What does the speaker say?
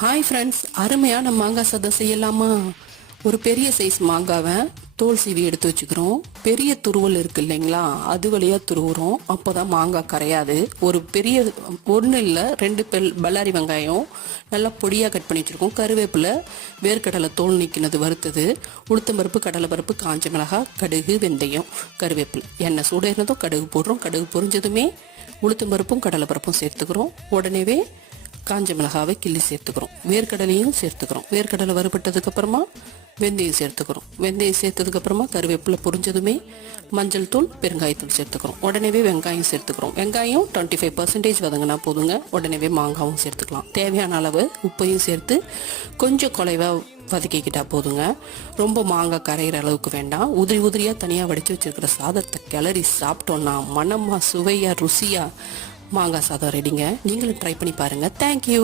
Hi friends, அருமையான மாங்காய் சாதம் செய்யலாமா? ஒரு பெரிய சைஸ் மாங்காவை தோல் சீவி எடுத்து வச்சுக்கிறோம். பெரிய துருவல் இருக்கு இல்லைங்களா, அது வழியாக துருவுறோம். அப்போ தான் மாங்காய் கரையாது. ஒரு பெரிய ஒன்று இல்லை 2 பல்லாரி வெங்காயம் நல்லா பொடியாக கட் பண்ணி வச்சுருக்கோம். கருவேப்பிலை, வேர்க்கடலை தோல் நீக்கினது வறுத்தது, உளுத்தம்பருப்பு, கடலைப்பருப்பு, காஞ்ச மிளகாய், கடுகு, வெந்தயம், கருவேப்பிலை. எண்ணெய் சூடேறினதும் கடுகு போடுறோம். கடுகு பொரிஞ்சதுமே உளுத்தம்பருப்பும் கடலைப்பருப்பும் சேர்த்துக்கிறோம். உடனேவே காஞ்ச மிளகாவை கிள்ளி சேர்த்துக்கிறோம். வேர்க்கடலையும் சேர்த்துக்கிறோம். வேர்க்கடலை வறுபட்டதுக்கு அப்புறமா வெந்தயம் சேர்த்துக்கிறோம். வெந்தயம் சேர்த்ததுக்கு அப்புறமா கருவேப்பிலை பொரிஞ்சதுமே மஞ்சள் தூள், பெருங்காயத்தூள் சேர்த்துக்கிறோம். உடனேவே வெங்காயம் சேர்த்துக்கிறோம். வெங்காயம் 25% வதங்கினா போதுங்க. உடனேவே மாங்காவும் சேர்த்துக்கலாம். தேவையான அளவு உப்பையும் சேர்த்து கொஞ்சம் குலைவாக வதக்கிக்கிட்டா போதுங்க. ரொம்ப மாங்காய் கரையிற அளவுக்கு வேண்டாம். உதிரி உதிரியாக தனியாக வடித்து வச்சிருக்கிற சாதத்தை கிளறி சாப்பிட்டோன்னா மனமாக, சுவையாக, ருசியாக மாங்காய் சாதம் ரெடிங்க. நீங்களும் ட்ரை பண்ணி பாருங்கள். தேங்க்யூ.